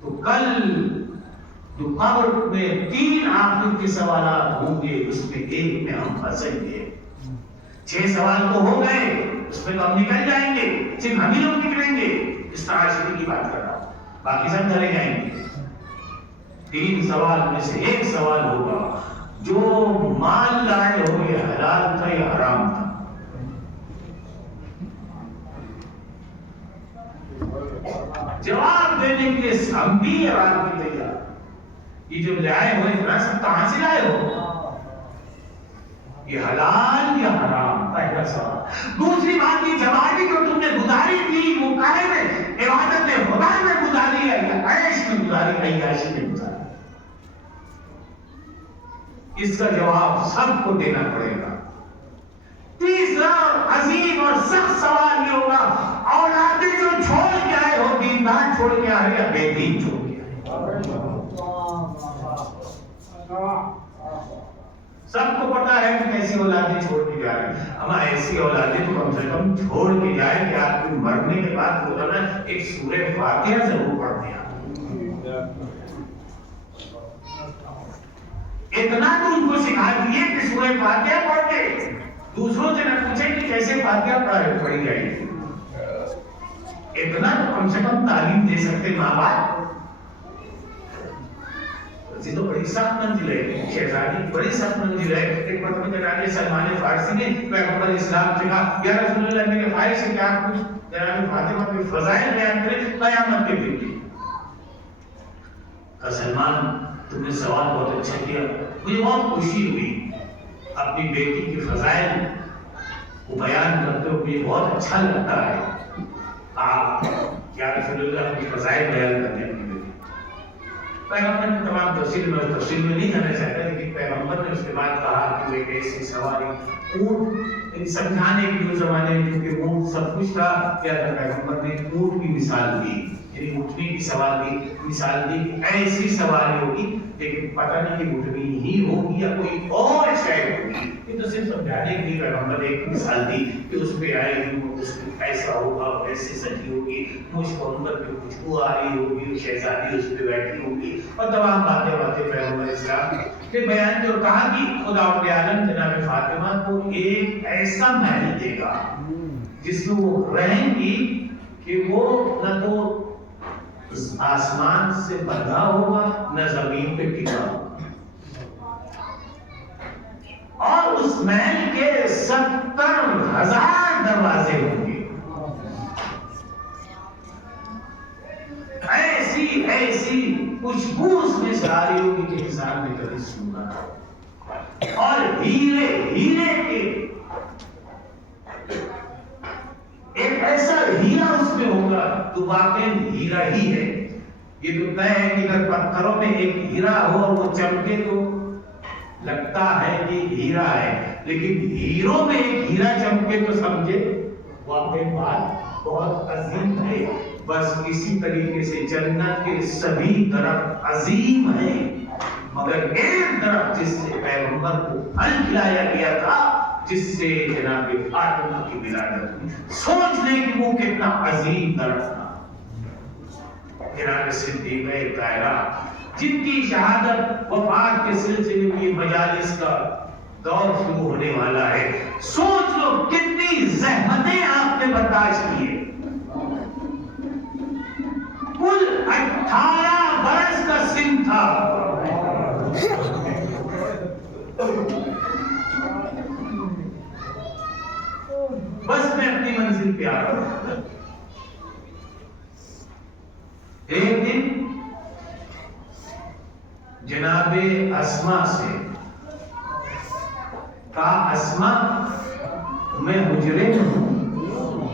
تو کل جو قبر میں 3 آخر کے سوالات ہوں گے, اس میں ایک میں ہم پھنسیں گے. 6 سوال تو ہو گئے, اس میں تو ہم نکل جائیں گے, صرف ہم ہی لوگ نکلیں گے. اس طرح کی بات کر رہا ہوں, باقی سب چلے جائیں گے. 3 سوال میں سے ایک سوال ہوگا, جو مال لائے ہو یہ حلال تھا یا حرام تھا. جواب دینے کے لیے ہم بھی حیران کی تیار. یہ جو لائے ہوئے سب کہاں سے لائے ہو؟ یہ حلال یا حرام, پہلا سوال. دوسری بات, یہ جوانی جو تم نے گزاری تھی وہ کاہے میں, عبادت خدا میں گزاری ہے یا عیش میں گزاری, عیاشی میں گزاری؟ اس کا جواب سب کو دینا پڑے گا. تیسرا عظیم اور سخت سوال یہ ہوگا, اولادیں جو چھوڑ کے آئے ہو, دیندار چھوڑ کے آئے یا بے دین چھوڑ کے آئے. سب کو پتا ہے کہ ایسی اولادیں چھوڑ کے جا رہے ہیں، ہم ایسی اولادیں تو کم سے کم چھوڑ کے جائیں کہ آپ کے مرنے کے بعد روزانہ ایک سورہ فاتحہ ضرور پڑھتے ہیں۔ اتنا تو ان کو سکھا دیے کہ سورہ فاتحہ پڑھ کے دوسروں سے نہ پوچھیں کہ کیسے فاتحہ پڑھی جائے گی، اتنا تو کم سے کم تعلیم دے سکتے ماں باپ۔ یہ تو بڑی سخت منزل ہے، شہزادی بڑی سخت منزل ہے۔ ایک مرتبہ جناب سلمان فارسی نے پیغمبر اسلام سے کہا، یا رسول اللہ میری خواہش ہے کہ آپ کچھ جناب فاطمہ کے فضائل بیان کریں قیامت کے دن کی۔ سلمان تم نے سوال بہت اچھا کیا، مجھے بہت خوشی ہوئی اپنی بیٹی کی فضائل کو بیان کرتے ہوئے، مجھے بہت اچھا لگتا ہے آپ یا رسول اللہ کی فضائل بیان کرنے کی۔ پیغمبر نے تمام تفصیل میں نہیں جانا چاہتا، لیکن پیغمبر نے اس کے بعد کہا کہ وہ ایک ایسی سواری اونٹ سمجھانے کی جو زمانے میں کیونکہ اونٹ سب کچھ تھا، کیا تھا پیغمبر نے اونٹ کی مثال دی، یعنی اٹھنے کی سواری مثال دی کہ ایسی سواری ہوگی، لیکن پتہ نہیں کہ اٹھنی ہی ہوگی یا کوئی اور شے ہوگی۔ یہ تو صرف سمجھانے کے لیے پیغمبر نے ایک مثال دی کہ اس پہ آئے گی، اس پہ ایسا ہوگا، ایسے سجی ہوگی، مجھ کو اندر پہ خوشبو آ رہی ہوگی، شہزادی اس پہ بیٹھی ہوگی، اور تمام باتیں پیغمبر اسلام نے بیان کی اور کہا کہ خدا عالم جناب فاطمہ کو ایک ایسا محل دے گا جس میں وہ رہیں گی کہ وہ نہ تو آسمان سے بندھا ہوگا نہ زمین پہ ٹکا ہوگا، اور اس محل کے 70,000 دروازے ہوں گے۔ ایسی خوشبو اس میں سے آ رہی ہوگی کہ انسان نے کبھی سنا، اور ہیرے کے ایک ایسا ہیرا اس میں ہوگا تو واقعی ہیرا ہی ہے۔ یہ تو طے ہے کہ اگر پتھروں میں ایک ہیرا ہو اور وہ چمکے تو لگتا ہے کہ ہیرا ہے، لیکن ہیروں میں ایک ہیرا چمکے تو سمجھے واقعی بات بہت عظیم ہے۔ بس اسی طریقے سے جنت کے سبھی درخت عظیم ہیں، مگر ایک درخت جس سے پیغمبر کو پھل کھلایا گیا تھا، جس سے جناب فاطمہ کی ولادت ہوئی، سوچ لیں کہ وہ کتنا عظیم درخت تھا۔ جناب صدیقہ طاہرہ جن کی شہادت وفات کے سلسلے میں یہ مجالس کا دور شروع ہونے والا ہے، سوچ لو کتنی زحمتیں آپ نے برداشت کی ہیں۔ کل 18 برس کا سن تھا، بس میں اپنی منزل پہ آ رہا ہوں۔ ایک دن جناب اسما سے کہا، اسما میں حجرے میں ہوں،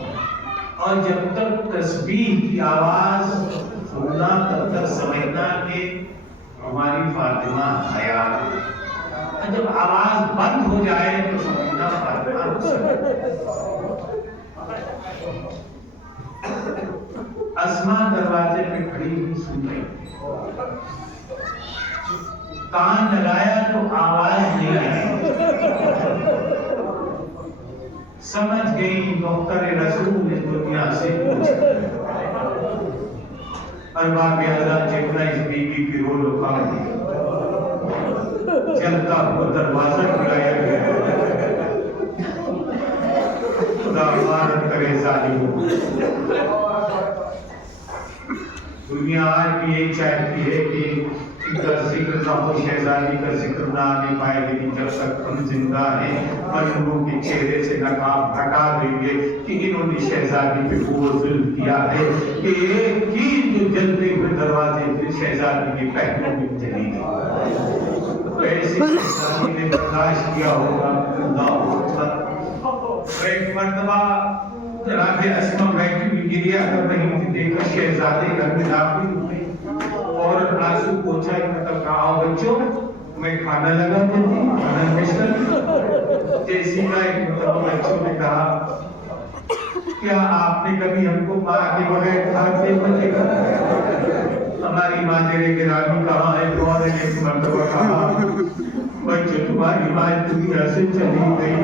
اور جب تک تسبیح کی آواز سننا تب تک سمجھنا کہ ہماری فاطمہ حیات ہے، جب آواز بند ہو جائے تو سمجھنا فاطمہ اسما دروازے پہ کھڑی ہوئی سن رہی، کان لگایا تو آواز نہیں آئی، سمجھ گئی دختر رسول اس دنیا سے ارباب حضرت جبرائیل بی بی کی رول اٹھا دی، چلتا ہوا دروازہ کھلایا گیا، خدا مارت کرے ظالموں۔ دنیا آج بھی یہی چاہتی ہے کہ ان کا ذکر نہ ہو، شہزادی کا ذکر نہ آنے پائے، لیکن جب تک ہم زندہ ہیں مجنوں کے چہرے سے نقاب ہٹا دیں گے کہ انہوں نے شہزادی پہ وہ ظلم کیا ہے کہ ایک چیز جو جلتے ہوئے دروازے پہ شہزادی کے پہلوں میں چلی گئی، ایسے شہزادی نے برداشت کیا ہوگا۔ اللہ اکبر۔ ایک مرتبہ جناب اسما بیٹھی ہوئی گریا کر رہی تھی، دیکھا شہزادے گھر میں داخل ہوئے اور آنسو پوچھا، مطلب کہا بچوں میں کھانا لگا دیتی، کھانا پیش کر۔ جیسی کا ایک مرتبہ بچوں نے کہا، کیا آپ نے کبھی ہم کو ماں کے بغیر کھاتے بچے گا؟ ہماری ماجر گرامی کہاں ہے؟ اور ایک مرتبہ کہا بچے تمہاری ماں دنیا سے چلی گئی،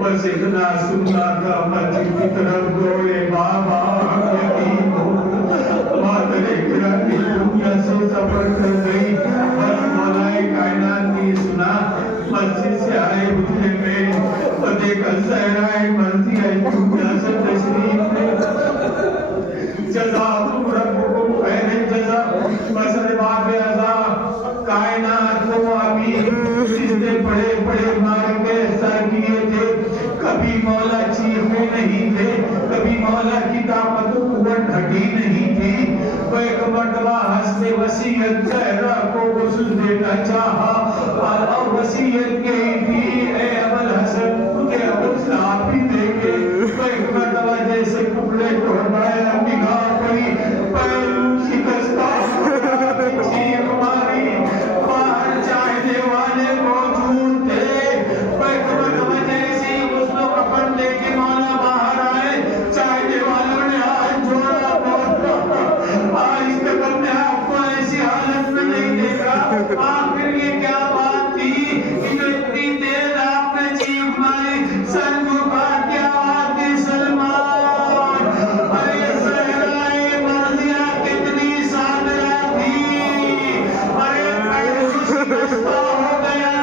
بس اتنا سننا تھا مسجد کی طرف دوڑے، بابا ہم یتیم ہو، مادر گرامی دنیا سے سفر کر گئی، بس مولا کائنات نے سنا، مسجد سے آئے اجلے میں اور دیکھا صحرائے مرضی ہے دنیا سے تشریف لے، جزاکم ربکم خیر الجزا، مسجد باب اعظم کائنات کو ابھی سجدے پڑے پڑے مار کے سر کیے تھے، کبھی مولا چیخے نہیں تھے، کبھی مولا کی طاقت و قوت گھٹی نہیں تھی، وہ ایک مرتبہ ہنستے وصیت زہرا کو غسل دینا چاہا اور وصیت کہی تھی اے ابوالحسن مجھے غسل آپ ہی دیں گے، وہ ایک مرتبہ جیسے ٹکڑے ٹھہرایا نگاہ پڑی پیر شکستہ چیخ ماری، باہر چاہنے والے موجود تھے، وہ ایک مرتبہ جیسے غسل و کفن لے کے مولا باہر آئے، چاہنے والوں نے ہاتھ جوڑا، آج تک ہم نے آپ کو ایسی حالت میں نہیں دیکھا، آخر یہ کیا بات تھی کہ جو اتنی دیر آپ نے چیخ ماری، سر جھکا کے آواز دی سلمان، ارے صحرائے مرضیہ کتنی سادرہ تھی، ارے پیر شکستہ ہو گیا،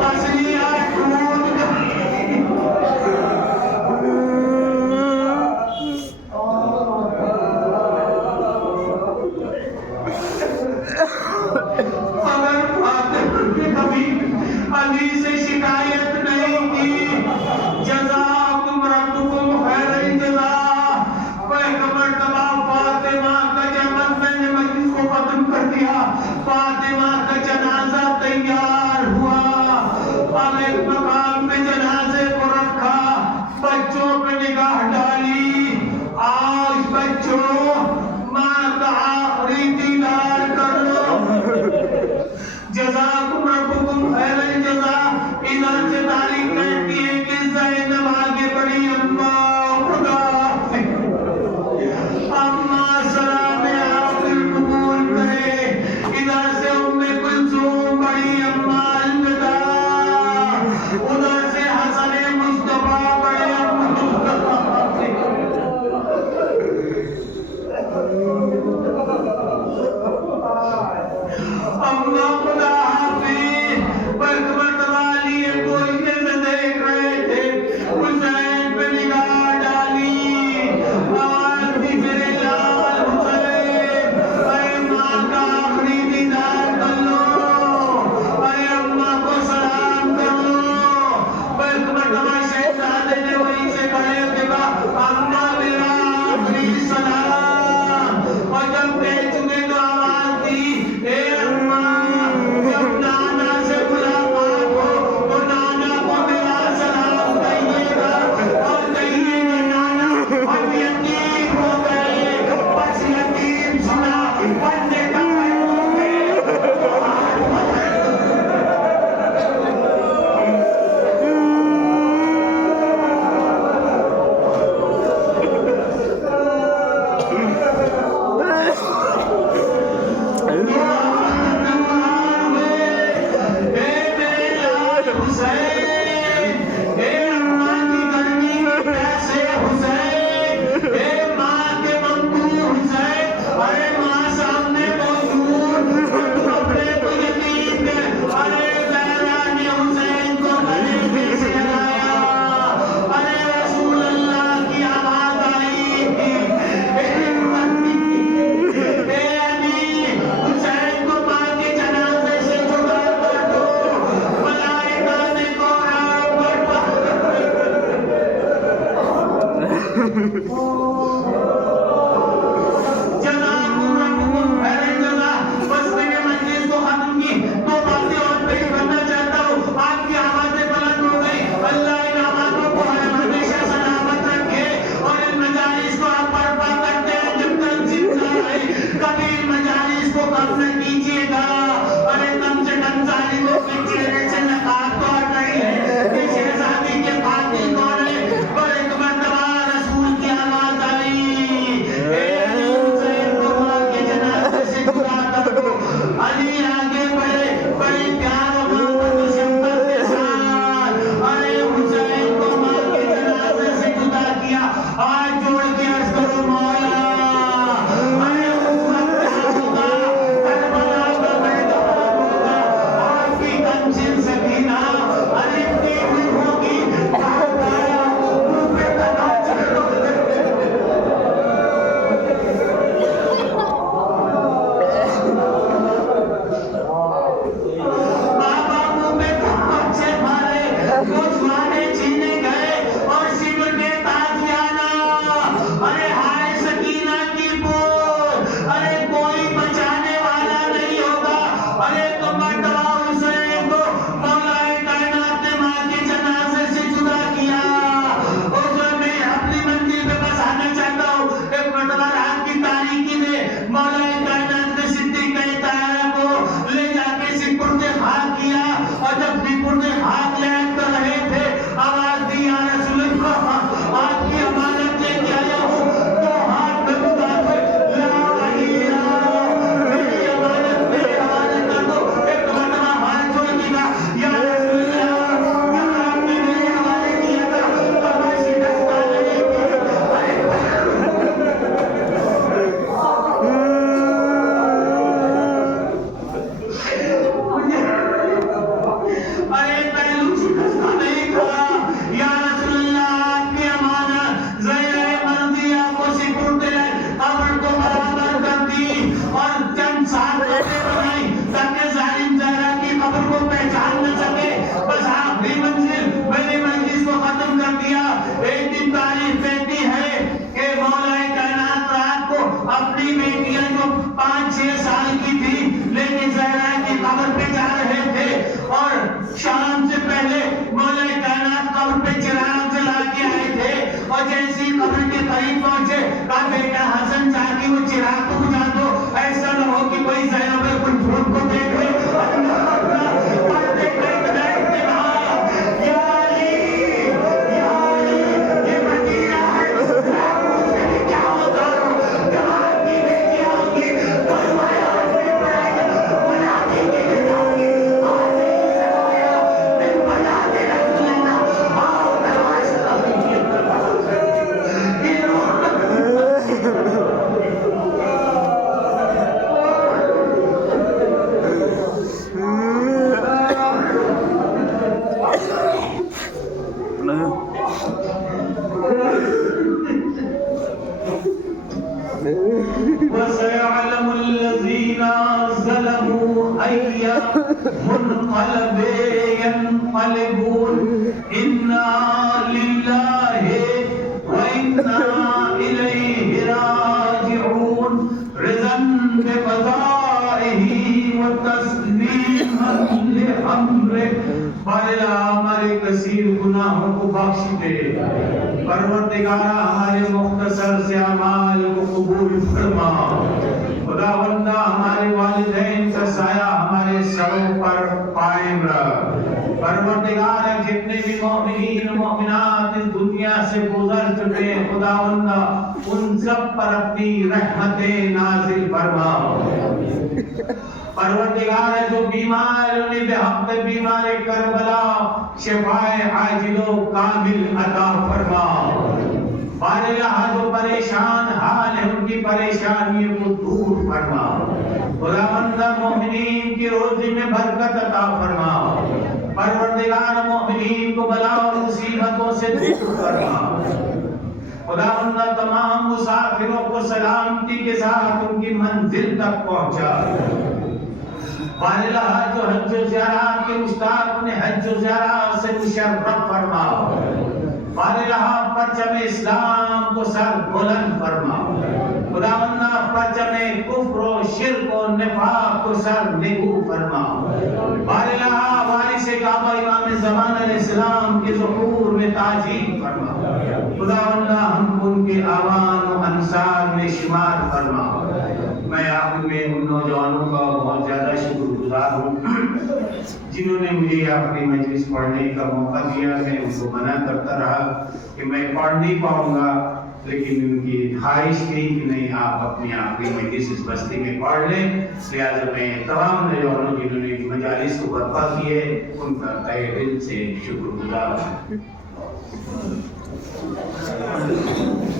پسلیاں ٹوٹ گئی، مگر فاطمہ نے کبھی علی سے شکایت نہیں کی، جزاکم ربکم خیر الجزا، وہ ایک مرتبہ فاطمہ کا جب میں نے مجلس کو ختم کر دیا، فاطمہ کا جنازہ تیار ہوا، اب ایک مقام پہ جنازے کو رکھا، بچوں پہ نگاہ ڈالی، آج بچوں ماں کا آخری دیدار کر لو، جزاکم ربکم خیر الجزا، ادھر سے تاریخ کہتی ہے کہ زینب آگے بڑھی، اماں خدا اماں سلام آخر قبول کرے، ادھر سے ام کلثوم بڑھی، اماں الوداع، ادھر سے حسن مصطفیٰ بڑے، اماں خدا حافظ، برک مرتبہ علی گوشت سے دیکھ رہے تھے، ظلموا أي منقلب ينقلبون إنا لله وإنا إليه راجعون رضا بقضائه وتسليما لأمره بارے ہمارے کثیر گناہوں کو بخش دے پروردگارہ ہمارے مختصر سے اعمال کو قبول فرما خداوندہ ہمارے والدین کا سایہ ہمارے سروں پر قائم رکھ پروردگار جتنے بھی مومنین و مومنات اس دنیا سے گزر چکے خداوندہ ان سب پر اپنی رحمتیں نازل فرما پروردگار جو بیمار انہیں بحق بیمار کربلا شفائے عاجل و کامل عطا فرما بارگاہ جو پریشان حال ہے ان کی پریشانیوں کو دور فرما خداوند مومنین کی روزی میں برکت عطا فرما پروردگار مومنین کو بلا اور مصیبتوں سے دور فرما خداوند تمام مسافروں کو سلامتی کے ساتھ ان کی منزل تک پہنچا بارگاہ جو حج و زیارات کے مشتاق انہیں حج و زیارات سے مشرف فرما بارگاہ پرچم اسلام کو سر بلند فرما خداوند پرچم کفر و شرک و نفاق کو سر نگو فرما بارگاہ وارث کعبہ امام زمان علیہ السلام کے ظہور میں تاجیل فرما خداوند ہم ان کے آوان و انصار میں شمار فرما میں آخر میں ان نوجوانوں کا بہت زیادہ شکر گزار ہوں جنہوں نے مجھے اپنی مجلس پڑھنے کا موقع دیا میں ان کو منع کرتا رہا کہ میں پڑھ نہیں پاؤں گا لیکن ان کی خواہش تھی کہ نہیں آپ اپنی آخری مجلس اس بستی میں پڑھ لیں لہٰذا میں تمام نوجوانوں جنہوں نے مجالس کو برپا کیے ان کا تہہ دل سے شکر گزار ہوں